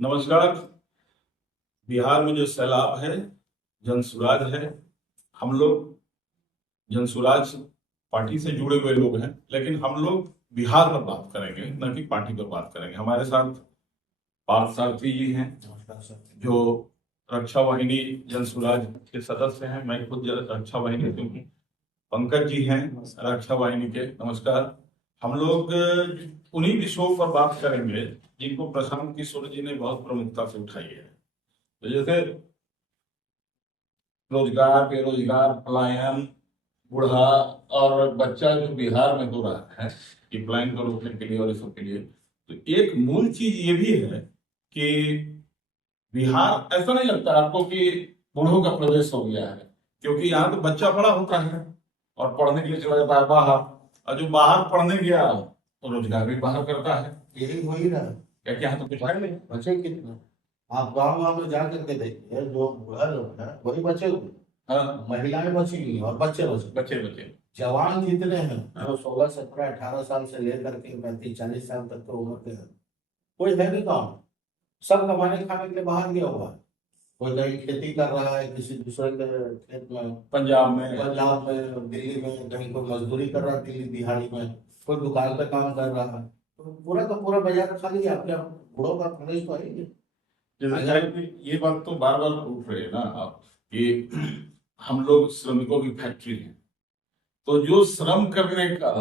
नमस्कार। बिहार में जो सैलाब है, जनसुराज है। हम लोग जनसुराज पार्टी से जुड़े हुए लोग हैं, लेकिन हम लोग बिहार पर बात करेंगे, न कि पार्टी पर बात करेंगे। हमारे साथ पार्थ सारथी जी हैं, जो रक्षा वाहिनी जनसुराज के सदस्य हैं। मैं खुद रक्षा वाहिनी से हूँ। पंकज जी हैं रक्षा वाहिनी के। नमस्कार। हम लोग उन्हीं विषयों पर बात करेंगे जिनको प्रशांत किशोर जी ने बहुत प्रमुखता से उठाई है। तो जैसे रोजगार, बेरोजगार, पलायन, बूढ़ा और बच्चा जो बिहार में हो रहा है, कि पलायन को रोकने के लिए और इस सब के लिए, तो एक मूल चीज ये भी है कि बिहार, ऐसा नहीं लगता आपको कि बूढ़ों का प्रदेश हो गया है? क्योंकि यहाँ तो बच्चा बड़ा होता है और पढ़ने के लिए चला जाता है बाहर, और जो बाहर पढ़ने गया तो रोजगार भी बाहर करता है। यही हो ही रहा है। क्या यहाँ तो कुछ है नहीं। बचे कितने? आप गाँव में जा करके देखिए, जो बूढ़ा लोग हैं वही बचे हुए, हाँ, महिलाएं बची हुई और बच्चे बचे। बच्चे बच्चे जवान जितने हैं जो 16 17 18 साल से लेकर के 35 40 साल तक की उम्र के हैं, कोई है नहीं गाँव। सब कमाने खाने के लिए बाहर गया हुआ है। कोई कहीं खेती कर रहा है किसी दूसरे के खेत में, पंजाब में, दिल्ली में, कहीं कोई मजदूरी कर रहा है दिल्ली दिहाड़ी में, कोई दुकान पे काम कर रहा है। तो पूरा का पूरा बाजार खाली है। अपने बूढ़ों का प्रदेश तो है ही। जैसे चाहे कि ये बात तो बार बार उठ रही है ना आप, कि हम लोग श्रमिकों की फैक्ट्री है। तो जो श्रम करने का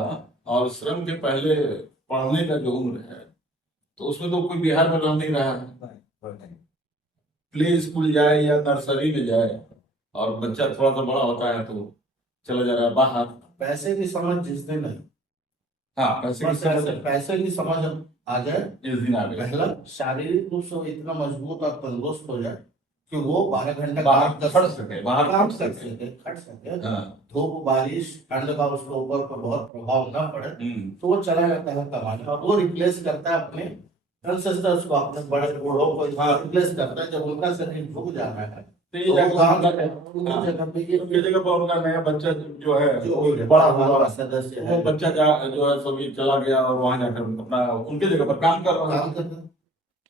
और श्रम के पहले पढ़ने का जो उम्र है, तो उसमें तो कोई बिहार में रह नहीं रहा है। प्ले स्कूल जाए या नर्सरी में जाए, और बच्चा थोड़ा सा बड़ा होता है तो चला जा रहा है बाहर। पैसे की समझ जिस दिन नहीं, हाँ, पैसे की समझ आ जाए, इस दिन आ गए। पहला शारीरिक रूप से इतना मजबूत और तंदुरुस्त हो जाए कि वो 12 घंटे बाहर काम कर खड़ सके, बाहर काम खड़ कर सके। सके, खट सके, हाँ। धूप बारिश ठंड का उसके ऊपर पर बहुत प्रभाव ना पड़े, तो वो चला जाता है कमाने। और वो रिप्लेस करता है अपने एंसेस्टर्स को, अपने बड़े बूढ़ों को रिप्लेस करता है। जब उनका शरीर झुक जाना है तो तो वो काम करता है। हाँ। जगह पे ये जगह पर उनका नया बच्चा जो है, जो बड़ा बड़ा हुआ सदस्य वो है, बच्चा जो है सभी चला गया और वहां जाकर अपना उनके जगह पर काम कर रहा है। काम करता है।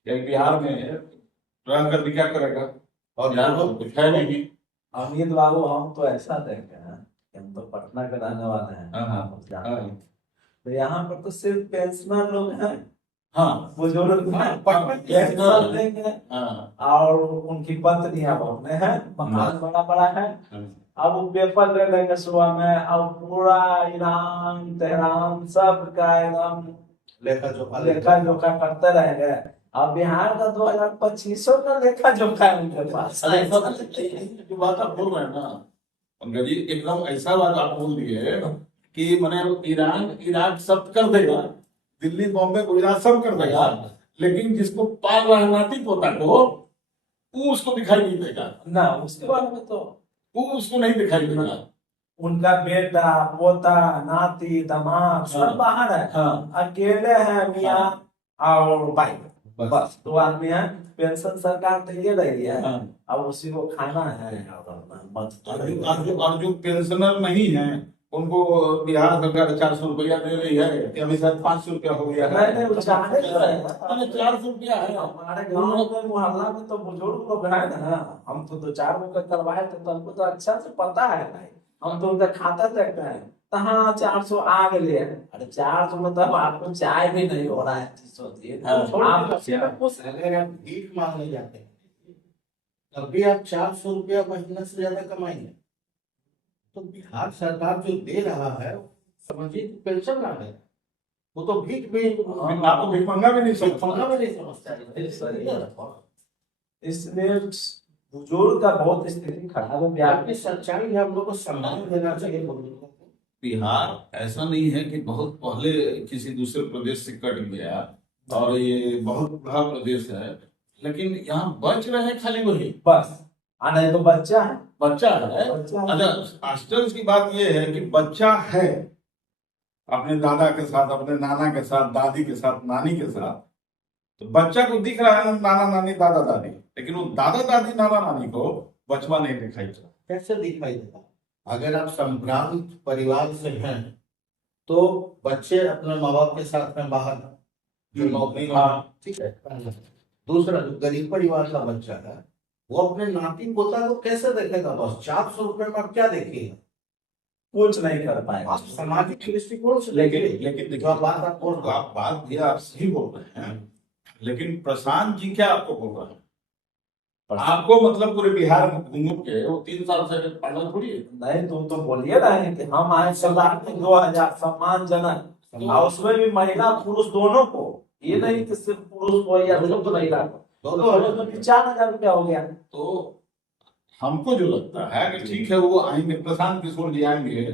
या बिहार में रह कर भी क्या करेगा? और बिहार में कुछ है नहीं। अमित बाबू, हम तो ऐसा देखे हैं कि हम तो पटना के रहने वाले हैं। हाँ, आप जानते हाँ। हैं। तो यहाँ पर तो सिर्फ पेंशनर लोग हैं, हाँ, बुजुर्ग हैं, पटना पेंशन लेंगे, हाँ, और उनकी पत्नियां बहुत हैं, मकान बड़ा बड़ा है। हाँ। अब वो पेपर ले लेंगे सुबह में, अब पूरा ईरान तेहरान सब का एकदम लेखा जोखा करते रहेंगे। अब बिहार का 2025 का लेखा जोखा है उनके पास। अरे जो बात आप बोल रहे हैं ना पंकज जी, एकदम ऐसा बात आप बोल दिए कि मैंने ईरान इराक सब कर देगा, दिल्ली बॉम्बे गुजरात सब कर देगा, लेकिन जिसको पाल रहा है नाती पोता को, वो उसको दिखाई नहीं देगा ना। उसके बाद में तो वो उसको नहीं दिखाई देगा। उनका बेटा पोता नाती दामाद सब बाहर है। हाँ। अकेले हैं मियाँ और भाई, बस 2 आदमी हैं। पेंशन सरकार तो ये रही है, हाँ। अब उसी को खाना है। और जो पेंशनर नहीं है उनको बिहार सरकार 400 रुपया दे रही है, कि अभी शायद 500 रुपया हो गया है। नहीं, वो चाहते तो है। 400 रुपया है। हमारे गांव में मोहल्ला में तो बुजुर्ग लोग हैं ना, हम तो 2-4 लोग का करवाए थे, तो हमको तो अच्छा से पता है भाई। हम तो उनका खाता देखते हैं, तो हाँ 400 आ गए। अरे 400 मतलब आपको चाय भी नहीं हो रहा है, सोचिए। आप भीख मांगने जाते हैं, तब भी आप 400 रुपया महीने से ज्यादा कमाएंगे। तो बिहार सरकार जो दे रहा है, समझिए पेंशन ना है, वो तो भीख भी आपको भीख मंगा भी नहीं समझता समझता। इसलिए बुजुर्ग का बहुत स्थिति खराब है बिहार की सच्चाई है। हम लोग को सम्मान देना चाहिए बुजुर्गों को। बिहार ऐसा नहीं है कि बहुत पहले किसी दूसरे प्रदेश से कट गया और ये बहुत बड़ा प्रदेश है, लेकिन यहाँ बच रहे हैं खाली वही बस। नहीं तो बच्चा है, बच्चा है। अच्छा, आश्चर्य की बात यह है कि बच्चा है अपने दादा के साथ, अपने नाना के साथ, दादी के साथ, नानी के साथ। तो बच्चा को दिख रहा है नाना नानी दादा दादी, लेकिन वो दादा दादी नाना नानी को बचपन नहीं दिखाई देता। कैसे दिखाई देता? अगर आप संभ्रांत परिवार से हैं तो बच्चे अपने माँ बाप के साथ में बाहर जो नौकरी में, ठीक है, दूसरा जो गरीब परिवार का बच्चा है वो अपने नाती पोता को कैसे देखेगा? बस 400 रुपए में आप क्या देखिएगा? कुछ नहीं कर पाएगा। आप सामाजिक दृष्टिकोण से लेकिन देखिए। लेकिन देखिए, जो आप बात आप बोल रहे हैं। आप बात भी आप सही बोल रहे हैं, लेकिन प्रशांत जी क्या आपको बोल रहे हैं? आपको मतलब पूरे बिहार में घूम के वो 3 साल से पढ़ना थोड़ी है। नहीं, तुम तो बोलिए ना कि हम आए सरदार में 2000 सम्मानजनक, और उसमें भी महिला पुरुष दोनों को, ये नहीं कि सिर्फ पुरुष को या सिर्फ महिला को, दोनों तो 4,000 रुपया हो गया। तो हमको जो लगता है कि ठीक है, वो आएंगे, प्रशांत किशोर जी आएंगे,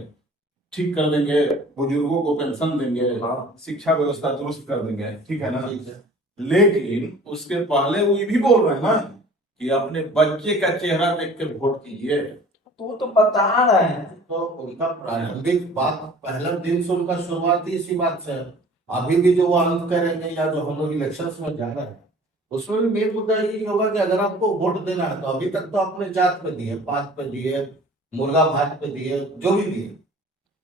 ठीक कर देंगे, बुजुर्गों को पेंशन देंगे, हाँ। शिक्षा व्यवस्था दुरुस्त कर देंगे, ठीक है ना। ठीक है। लेकिन उसके पहले वो ये भी बोल रहे हैं ना कि अपने बच्चे का चेहरा देख के वोट कीजिए। तो वो तो बता रहे हैं। तो उनका प्रारंभिक बात पहले दिन से उनका शुरुआत ही इसी बात से है। अभी भी जो वो अंत करेंगे या जो हम लोग इलेक्शन में जा रहे हैं उसमें भी मेन मुद्दा यही होगा कि अगर आपको वोट देना है तो अभी तक तो आपने जात पे दिए, पात पे दिए, मुर्गा भात पे दिए, जो भी दिए।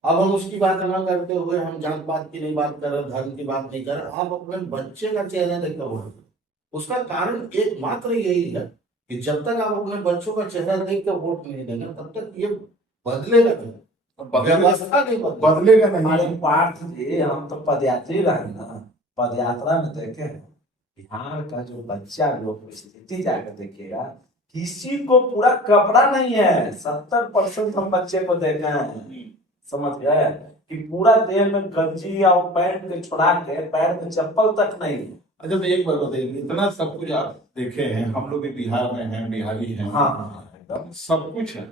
अब हम उसकी बात ना करते हुए हम जात पात की नहीं बात कर रहे, धर्म की बात नहीं कर रहे, आप अपने बच्चे का चेहरा देखकर वोट दो। उसका कारण एकमात्र यही है कि जब तक आप अपने बच्चों का चेहरा देख कर वोट नहीं देंगे तब तक ये बदलेगा नहीं, व्यवस्था नहीं बदलेगा अरे नहीं। पार्थ जी, हम तो पदयात्री रहे ना, पदयात्रा में देखे हैं बिहार का जो बच्चा लोग स्थिति जाकर देखिएगा, किसी को पूरा कपड़ा नहीं है। 70% हम बच्चे को देखे हैं, समझ गए, कि पूरा देह में गंजी और पैंट के छुड़ा के पैर में चप्पल तक नहीं है। अच्छा, तो एक बात बताइए, इतना सब कुछ आप देखे हैं, हम लोग भी बिहार में हैं, बिहारी हैं, हाँ, एकदम सब कुछ है,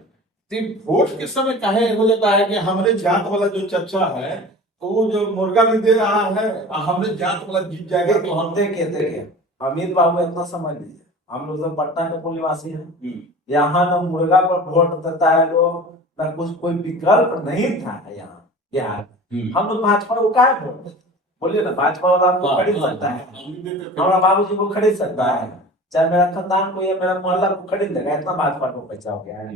तो वोट के समय काहे हो जाता है कि हमरे जात वाला जो चर्चा है तो वो जो मुर्गा भी दे रहा है और हमरे जात वाला जीत जाएगा तो हम देखिए अमित बाबू इतना समझ लीजिए, हम लोग सब पटना के मूल निवासी हैं। यहाँ ना मुर्गा पर वोट देता है लोग, ना कुछ कोई विकल्प नहीं था यहाँ बिहार में। हम लोग भाजपा को क्या वोट देते? बोलिए ना, भाजपा वाला हमको खरीद सकता है, हमारा बाबूजी को खरीद सकता है, चाहे मेरा खानदान को या मेरा मोहल्ला को खरीद देगा, इतना भाजपा को पैसा हो गया है।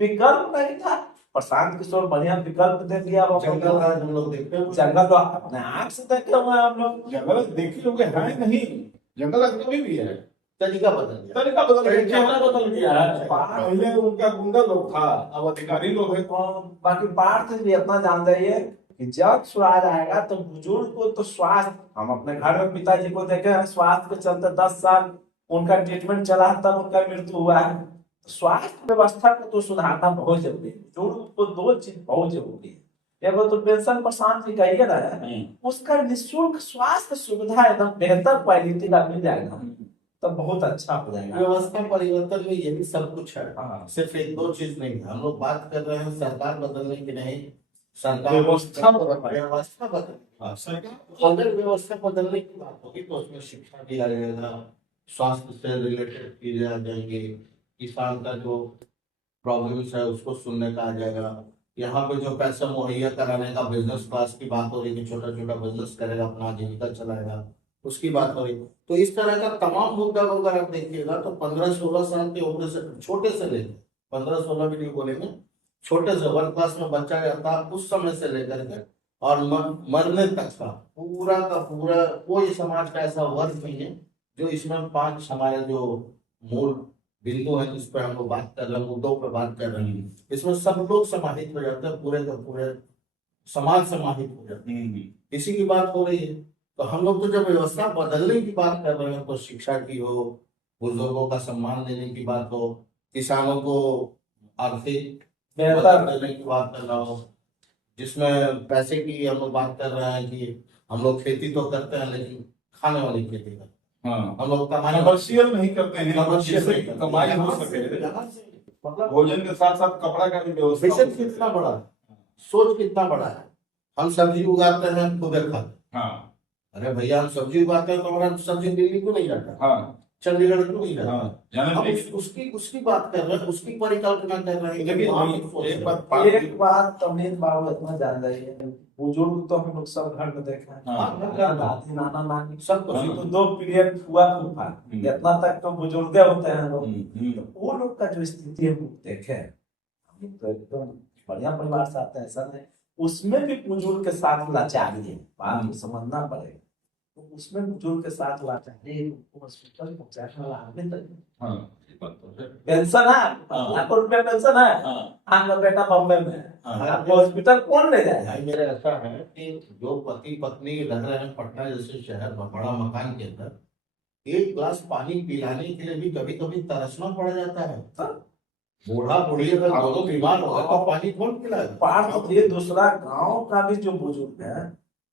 विकल्प नहीं था, प्रशांत किशोर बढ़िया विकल्प दे दिया। जंगल राज हम लोग देखते हैं। जंगल तो अपने आंख से देखे हुए हैं हम लोग। जंगल देखे लोग हैं नहीं, जंगल कभी भी है, तरीका बदल गया। तरीका बदल गया, चेहरा बदल गया है। पहले उनका गुंडा लोग था, अब अधिकारी लोग है। बाकी पार्थ भी इतना जान जाइए कि जब स्वराज आएगा तो बुजुर्ग को तो स्वास्थ्य, हम अपने घर में पिताजी को देखे हैं, स्वास्थ्य के चलते 10 साल उनका ट्रीटमेंट चला, तब उनका मृत्यु हुआ है। स्वास्थ्य व्यवस्था को तो सुधारना बहुत जरूरी है। बुजुर्ग को 2 चीज बहुत जरूरी है, एगो तो पेंशन प्रशांत जी कहिए ना, उसका निःशुल्क स्वास्थ्य सुविधा एकदम बेहतर क्वालिटी का मिल जाएगा तो बहुत अच्छा हो जाएगा। व्यवस्था परिवर्तन में यही सब कुछ है, हाँ। सिर्फ 1-2 चीज नहीं है। हम लोग बात कर रहे हैं सरकार बदलने की नहीं, सरकार व्यवस्था बदलना है। व्यवस्था बदल। हाँ, सरकार अगर व्यवस्था बदलने की बात होगी तो उसमें शिक्षा दिया जाएगा, स्वास्थ्य से रिलेटेड चीजें आ जाएंगी, किसान का जो प्रॉब्लम्स है उसको सुनने का आ जाएगा। यहाँ पे जो पैसा मुहैया कराने का बिजनेस क्लास की बात हो रही है, छोटा छोटा बिजनेस करेगा, अपना आजीविका चलाएगा, उसकी बात हो रही है। तो इस तरह का तमाम मुद्दा को अगर आप देखिएगा तो 15-16 साल के उम्र से, छोटे से लेकर 15-16 भी नहीं बोलेंगे, छोटे से 1 क्लास में बच्चा जाता है उस समय से लेकर के और मरने तक का पूरा कोई समाज का ऐसा वर्ग नहीं है जो इसमें 5 हमारे जो मूल बिंदु है जिस पर हम लोग बात कर रहे हैं, मुद्दों पर बात कर रहे हैं, इसमें सब लोग समाहित हो जाते हैं, पूरे के पूरे समाज समाहित हो जाते हैं। इसी की बात हो रही है। तो हम लोग तो जब व्यवस्था बदलने की बात कर रहे हैं तो शिक्षा की हो, बुजुर्गों का सम्मान देने की बात हो, किसानों को आर्थिक मदद देने की बात कर रहा हो, जिसमें पैसे की हम लोग बात कर रहे हैं कि हम लोग खेती तो करते हैं लेकिन खाने वाली खेती करते हैं। हाँ, हम लोग कमर्शियल नहीं करते हैं, कमर्शियल जिससे नहीं कमाई हो सके, मतलब भोजन के साथ साथ कपड़ा का भी व्यवस्था विजन हो। कितना बड़ा है, सोच कितना बड़ा है। हम सब्जी उगाते हैं, खुद खाते। हाँ अरे भैया, हम सब्जी उगाते हैं तो हमारा सब्जी दिल्ली को नहीं जाता, हाँ चंडीगढ़ को नहीं जाता। हाँ, जाना हम नहीं। उसकी बात कर रहे हैं, उसकी परिकल्पना कर रहे हैं। लेकिन वहाँ पे सोच एक रहे हैं। बात एक बात अमित बाबू इतना जान रही है, बुजुर्ग तो हम लोग सब घर में देखा है, हाँ, दादी नाना नानी सब कुछ। तो 2 पीरियड हुआ फूफा, इतना तक तो बुजुर्ग होते हैं लोग। तो वो लोग का जो स्थिति है वो देखे, हम लोग तो एकदम बढ़िया परिवार से आते हैं, ऐसा नहीं। उसमें भी बुजुर्ग के साथ लाचारी है, बात को समझना पड़ेगा। तो उसमें बुजुर्ग के साथ लाते हैं हॉस्पिटल पहुंचाने वाला आदमी तक हाँ ये बात तो है। पेंशन है, हाँ। लाखों रुपया पेंशन है, हाँ आपका बेटा बॉम्बे में है, हाँ आपको हॉस्पिटल कौन ले जाएगा? भाई मेरा ऐसा है कि जो पति पत्नी रह रहे हैं पटना जैसे शहर में बड़ा मकान के अंदर, एक ग्लास पानी पिलाने के लिए भी कभी कभी तरसना पड़ जाता है। बूढ़ा बूढ़ी अगर दोनों बीमार हो गए तो पानी कौन पिलाएगा? पार्थ ये दूसरा गांव का भी जो बुजुर्ग है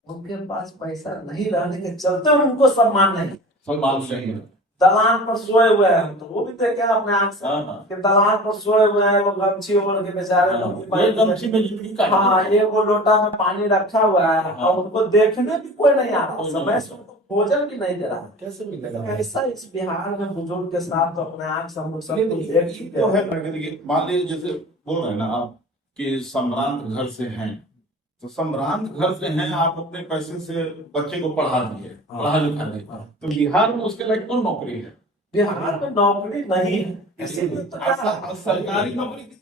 उनके पास पैसा नहीं रहने के चलते उनको सम्मान नहीं, सम्मान सही है। दलान पर सोए हुए हैं, तो वो भी देखे अपने आंख से हाँ हाँ कि दलान पर सोए हुए हैं, वो गमछी ओढ़ के बेचारे लोग ये गमछी में जिंदगी काट हाँ दी है। एक वो लोटा में पानी रखा हुआ है हाँ। और उनको देखने भी कोई नहीं आ रहा, कोई समय नहीं। से उनको भोजन भी नहीं दे रहा। कैसे मिलेगा? ऐसा इस बिहार में बुजुर्ग के साथ तो अपने आंख से हम लोग सब नहीं, कुछ नहीं, देख चुके तो है हैं। ना कि देखिए, मान लीजिए जैसे बोल रहे हैं ना आप कि संभ्रांत घर से हैं, तो संभ्रांत घर से हैं, आप अपने पैसे से बच्चे को पढ़ा दिए, हाँ। पढ़ा लिखा दिए, हाँ। तो बिहार में उसके लिए कौन नौकरी है? बिहार में नौकरी नहीं है, इसीलिए तो क्या है? सरकारी नौकरी की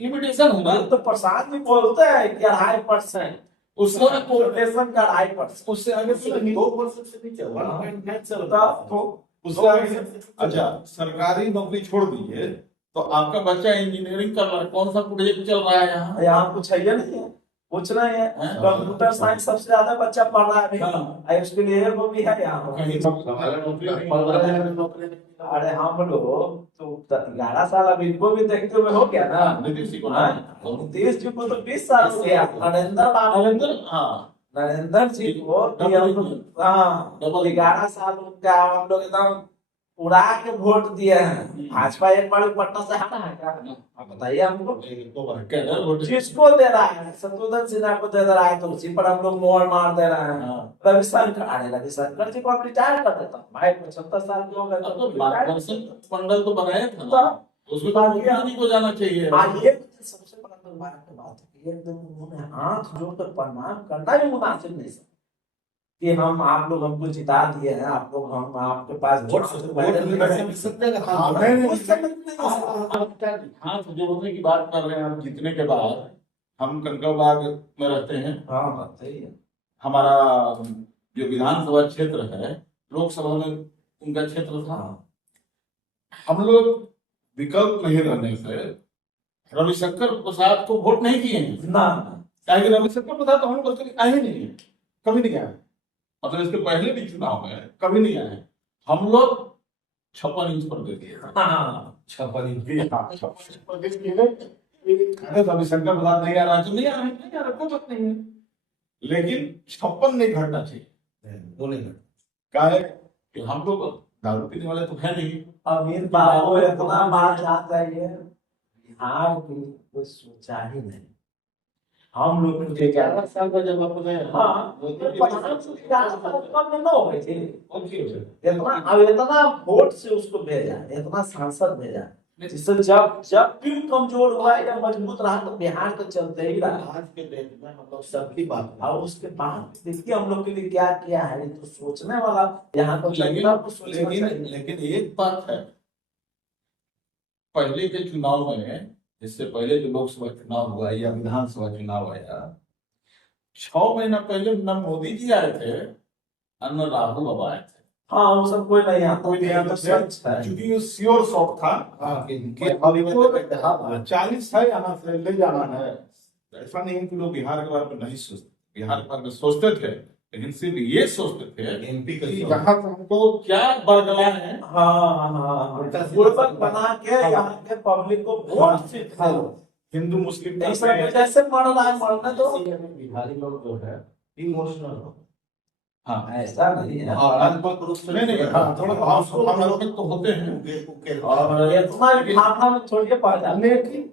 लिमिटेशन है ना, तो प्रसाद भी बोलते हैं कि 2.5%, उससे कोटेशन का 2.5%, उससे आगे से नहीं। 2% से नीचे 1.9 चल तो रहा है। उससे आगे अच्छा सरकारी नौकरी छोड़ दीजिए, तो आपका बच्चा इंजीनियरिंग कर रहा है, कौन सा प्रोजेक्ट चल रहा है यहाँ? यहाँ कुछ है नहीं है, कुछ नहीं है। हाँ। कंप्यूटर साइंस सबसे ज्यादा बच्चा पढ़ रहा है अभी, हाँ। और उसके लिए वो भी है यहाँ पर। कहीं नौकरी नहीं। अरे हम लोग तो 11 साल अभी इनको भी देखते हुए हो गया ना। नीतीश जी को हाँ? नीतीश जी को तो 20 साल हो गया, नरेंद्र बाबू नरेंद्र हाँ नरेंद्र जी को भी हम लोग हाँ 11 साल उनका हम लोग एकदम उड़ा के वोट दिए हैं। भाजपा एक बार पटना से हारा है क्या? आप बताइए हमको कैडर वोट जिसको दे रहा है, शत्रुघ्न सिन्हा को दे रहा है तो उसी पर हम लोग मोहर मार दे रहे हैं। हाँ। रविशंकर अरे रविशंकर जी को हम रिटायर कर देता, भाई 75 साल के हो गए अब तो तो मार्गदर्शन मंडल तो बनाया था तो ना, उसमें तो मुख्यमंत्री को जाना चाहिए। ये सबसे बड़ा दुर्भाग्य की बात है कि एक दिन उन्होंने हाथ जोड़कर प्रणाम करना भी मुनासिब नहीं समझा कि हम आप लोग हमको जिता दिए हैं, आप लोग हम आपके पास वोट हाथ जोड़ने की बात कर रहे हैं हम। जीतने के बाद हम कंकड़बाग में रहते हैं, हाँ बताइए हमारा जो विधानसभा क्षेत्र है, लोकसभा में उनका क्षेत्र था। हम लोग विकल्प नहीं रहने से रविशंकर प्रसाद को वोट नहीं किए हैं ना क्या कि रविशंकर प्रसाद तो हम लोग कभी आए नहीं है, कभी नहीं आए, मतलब इसके पहले भी चुनाव में कभी नहीं आए। हम लोग 56 इंच पर दे दिए, हाँ 56 इंच रविशंकर प्रसाद नहीं आ रहा तो नहीं आ रहे, नहीं आ रहा, कोई बात नहीं है, लेकिन 56 नहीं घटना चाहिए। क्या है कि हम लोग दारू पीने वाले तो है नहीं। अमीर बाबू इतना बात जाता है बिहार की कोई सोचा ही नहीं। हम लोग मुझे 11 साल का जब अपने हाँ कम न हो गए थे इतना, अब इतना वोट से उसको भेजा, इतना सांसद भेजा, जिससे जब जब भी कमजोर हुआ या मजबूत रहा तो बिहार तो चलते ही रहा। आज के डेट में हम लोग सबकी बात और उसके बाद देखिए हम लोग के लिए क्या किया है, ये तो सोचने वाला यहाँ तो जनता को सोचना लेकिन चाहिए। लेकिन एक बात है, पहले के चुनाव में, इससे पहले जो लोकसभा चुनाव हुआ या विधानसभा चुनाव आया, 6 महीना पहले न मोदी जी आए थे और न राहुल बाबा आए थे। हाँ वो सब कोई नहीं आता, कोई नहीं आता, सच है। क्योंकि ये श्योर शॉट था कि हमको 40 है यहाँ से ले जाना है। ऐसा नहीं है कि लोग बिहार के बारे में नहीं सोचते, बिहार के बारे में सोचते थे, लेकिन सिर्फ ये सोचते थे एमपी कि यहाँ से हमको क्या बरगला है। हाँ गुर्बत बना के यहाँ के पब्लिक को वोट से हिंदू मुस्लिम इस तरह के जैसे मर रहा है मरने दो। बिहारी लोग जो है इमोशनल हो, हाँ ऐसा नहीं है भावनात्मक रूप से नहीं हाँ, थोड़ा भावनात्मक तो होते हैं, और इतना भावना में थोड़ी पा जाते हैं। लेकिन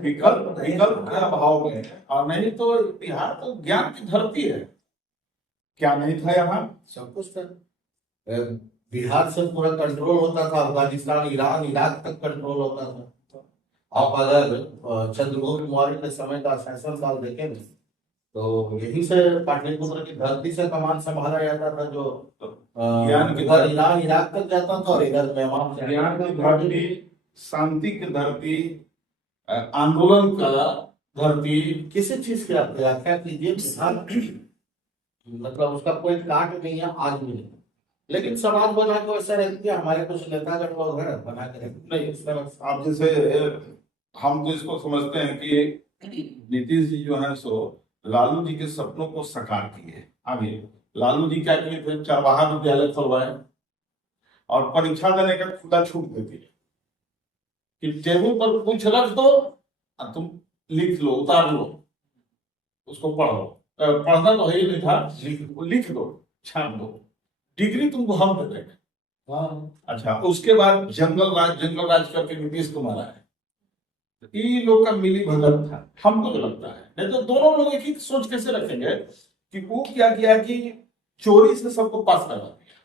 विकल्प के अभाव में, और नहीं तो बिहार तो ज्ञान की धरती है, क्या नहीं था यहाँ सब कुछ था। बिहार से पूरा कंट्रोल होता था, अफगानिस्तान ईरान इराक तक कंट्रोल होता था। आप अगर चंद्रगुप्त मौर्य के समय का शासन काल देखेंगे तो यही से पाटलिपुत्र की धरती से कमान संभाला जाता था, जो ज्ञान की इधर ईरान इराक तक जाता था और इधर मेहमान ज्ञान की धरती, शांति की धरती, आंदोलन का धरती। किसी चीज की आप व्याख्या कीजिए, बिहार मतलब उसका कोई काट नहीं है आज भी नहीं। लेकिन समाज बना के वैसे रहती है, हमारे कुछ नेतागण लोग हैं बना के रखते नहीं सर, आप जैसे हम तो इसको समझते हैं कि नीतीश जी जो है सो लालू जी के सपनों को साकार किए। आगे लालू जी क्या किए थे, चरवाहा विद्यालय खुलवाए और परीक्षा देने का खुला छूट दे दिए कि टेबल पर कुछ रख दो और तुम लिख लो, उतार लो, उसको पढ़ो। पढ़ना तो है ही नहीं था, लिख दो, छाप दो, डिग्री तुमको हम दे देंगे। हाँ। अच्छा, उसके बाद जंगल राज करके नीतीश कुमार आए। ये लोग का मिली भगत था, हमको तो लगता है। नहीं तो दोनों लोग एक ही सोच कैसे रखेंगे कि वो क्या किया कि चोरी से सबको पास करवा दिया,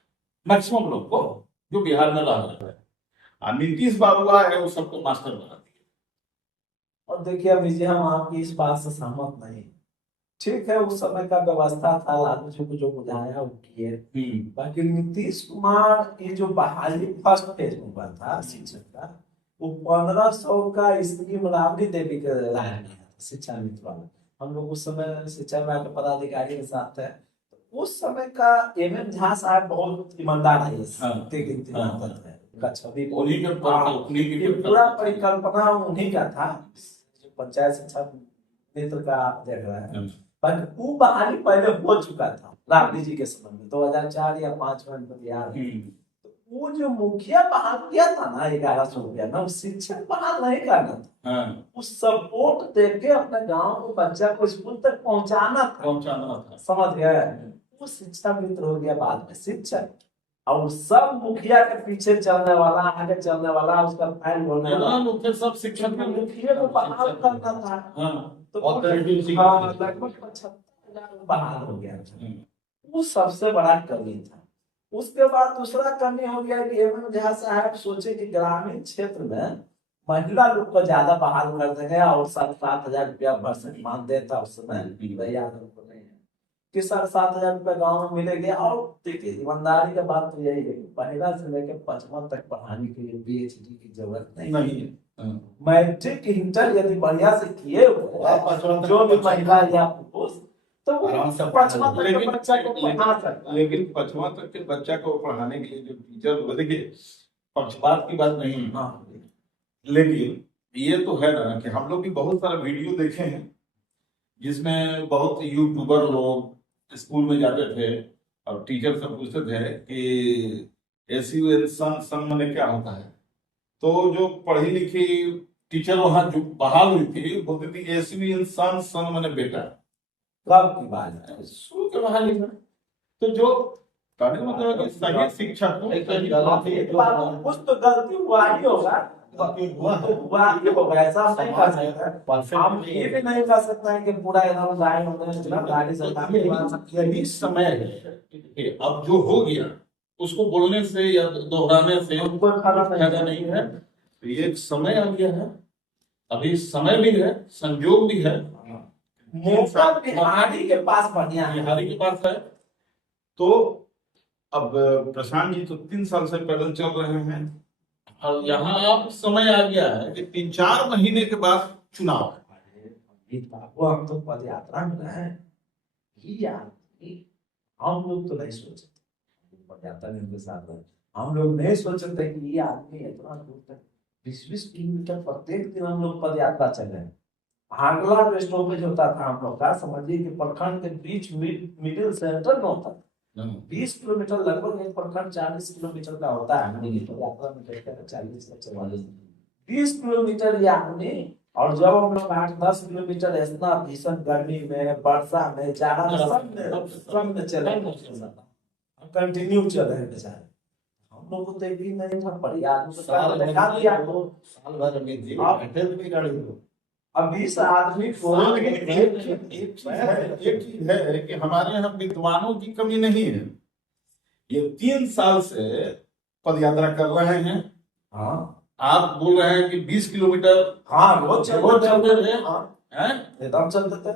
मैक्सिमम लोग को जो बिहार में रह रहे हैं। और नीतीश बाबू आए वो सबको मास्टर बना दिया। और देखिए अभी जी हम आपकी इस बात से सहमत नहीं। ठीक है, उस समय का व्यवस्था था, लालू जी को जो बुझाया वो किए। बाकी नीतीश कुमार ये जो बहाली फर्स्ट फेज में हुआ था शिक्षक का, वो 1500 का स्कीम राबड़ी देवी के लाया गया था, शिक्षा मित्र वाला। हम लोग उस समय शिक्षा विभाग के पदाधिकारी के साथ थे। तो उस समय का एमएम झा साहब बहुत ईमानदार है, उनका छवि उन्हीं के उन्हीं ये की पूरा परिकल्पना उन्हीं का था। जो पंचायत शिक्षा मित्र का आप देख रहे हैं, पर वो बहाली पहले हो चुका था राबड़ी जी के समय में, 2004 या 5 में याद है। तो वो जो मुखिया बहाल किया था ना 1100 रुपया में, वो शिक्षक बहाल नहीं करना था, उस सपोर्ट देके अपने गांव को बच्चा को स्कूल तक पहुंचाना था, समझ गए। वो शिक्षा मित्र हो गया बाद में शिक्षक, और सब मुखिया के पीछे चलने वाला, आगे चलने वाला, उसका फाइल होने वाला, सब शिक्षक में मुखिया को बहाल करना था। तो लगभग 75,000 बहाल हो गया था। वो सबसे बड़ा कमी था। उसके बाद दूसरा कमी हो गया कि एमएम झा साहब सोचे कि ग्रामीण क्षेत्र में महिला लोग को ज्यादा बहाल कर देंगे और 7,500 रुपया वर्ष मान देता उस समय, याद हमको नहीं है कि 7,500 रुपया गाँव में मिलेंगे। और देखिए ईमानदारी का बात तो यही है कि पहला से लेकर 5वां तक पढ़ाने के लिए PhD की जरूरत नहीं है। मैट्रिक इंटर यदि बढ़िया से किए हुए जो भी महिला या पुरुष, तो वो 5वां तक के बच्चा को पढ़ा सकता है। लेकिन 5वां तक के बच्चा को पढ़ाने के लिए जो टीचर, देखिए पक्षपात की बात नहीं है, लेकिन ये तो है ना कि हम लोग भी बहुत सारा वीडियो देखे हैं जिसमें बहुत यूट्यूबर लोग स्कूल में जाते थे और टीचर से पूछते थे कि SUN सन मैंने क्या होता है। तो जो पढ़ी लिखी टीचर वहां जो बहाल हुई थी बोलती थी SUN सन मैंने बेटा। कब की बात है? शुरू के बहाली में। तो जो कहने का मतलब है कि सही शिक्षक कुछ तो गलती हुआ ही होगा, हुआ ही होगा, ऐसा नहीं कर सकते। हम ये भी नहीं कर सकते हैं कि पूरा एकदम गाड़ी से यही समय है। अब जो हो गया उसको बोलने से या दोहराने से कोई फायदा नहीं है। तो ये एक समय आ गया है, अभी समय भी है, संयोग भी है, मौका बिहारी के पास बढ़िया है, बिहारी के पास है। तो अब प्रशांत जी तो 3 साल से पैदल चल रहे हैं और यहाँ अब समय आ गया है कि 3-4 महीने के बाद चुनाव है। वो हम तो पद यात्रा में रहे, हम लोग तो नहीं सोचे पद यात्रा में उनके साथ रहे। हम लोग नहीं सोचे थे कि ये आदमी इतना दूर तक 20-20 किलोमीटर प्रत्येक दिन हम लोग पद यात्रा चले। आगला जो स्टॉपेज होता था हम लोग का, समझिए कि प्रखंड के बीच मिडिल सेंटर में होता था। 20 किलोमीटर लगभग एक प्रखंड 40 किलोमीटर का होता है, यात्रा में 40 से 44 20 किलोमीटर यानी। और जब हम लोग 8-10 किलोमीटर इतना भीषण गर्मी में, वर्षा में, जाड़ा सब में चले, कंटिन्यू चले बेचारे। हम लोग को तो भी नहीं था परिवार साल भर में अब 20 आदमी को एक चीज है कि हमारे यहाँ विद्वानों की कमी नहीं है। ये 3 साल से पद यात्रा कर रहे हैं। हाँ, आप बोल रहे हैं कि 20 किलोमीटर हाँ रोज चलते थे, एकदम चलते थे।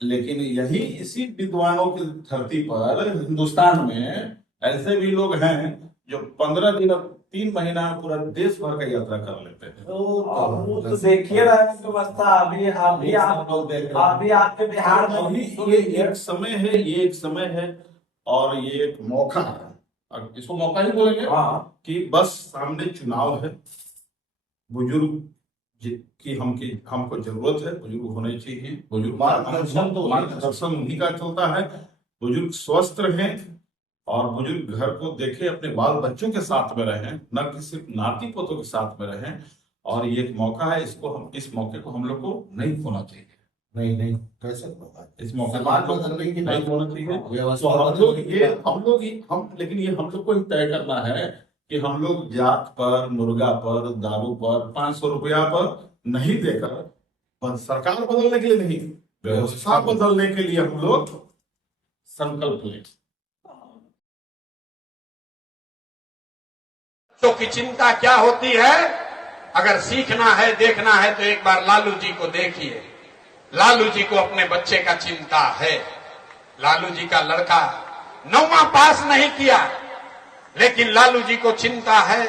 लेकिन यही इसी विद्वानों की धरती पर हिंदुस्तान में ऐसे भी लोग हैं जो 15 दिन 3 महीना में पूरा देश भर का यात्रा कर लेते हैं। और वो तो देखिए रहे हैं व्यवस्था अभी अभी आपके बिहार में भी ये एक समय है, ये एक समय है और ये एक मौका है, और इसको मौका ही बोलेंगे हाँ कि बस सामने चुनाव है, बुजुर्ग की हमको जरूरत है, बुजुर्ग होने चाहिए, बुजुर्ग मार्गदर्शन उन्हीं का चलता है। बुजुर्ग स्वस्थ रहें और बुजुर्ग घर को देखें, अपने बाल बच्चों के साथ में रहें, न कि सिर्फ नाती पोतों के साथ में रहें। और ये एक मौका है, इस मौके को हम लोग को नहीं खोना चाहिए। नहीं कैसे होगा? इस मौके समाज बदलने की नहीं होना चाहिए। व्यवस्था तो लेकिन ये हम लोग को ही तय करना है कि हम लोग जात पर, मुर्गा पर, दारू पर, 500 रुपया पर नहीं देकर, पर सरकार बदलने के लिए नहीं, व्यवस्था बदलने के लिए हम लोग संकल्प लें। तो की चिंता क्या होती है? अगर सीखना है, देखना है तो एक बार लालू जी को देखिए। लालू जी को अपने बच्चे का चिंता है। लालू जी का लड़का 9वां पास नहीं किया, लेकिन लालू जी को चिंता है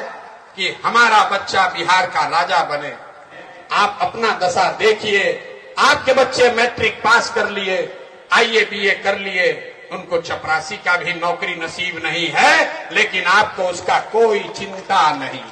कि हमारा बच्चा बिहार का राजा बने। आप अपना दशा देखिए, आपके बच्चे मैट्रिक पास कर लिए, IAA BA कर लिए, उनको चपरासी का भी नौकरी नसीब नहीं है, लेकिन आपको उसका कोई चिंता नहीं।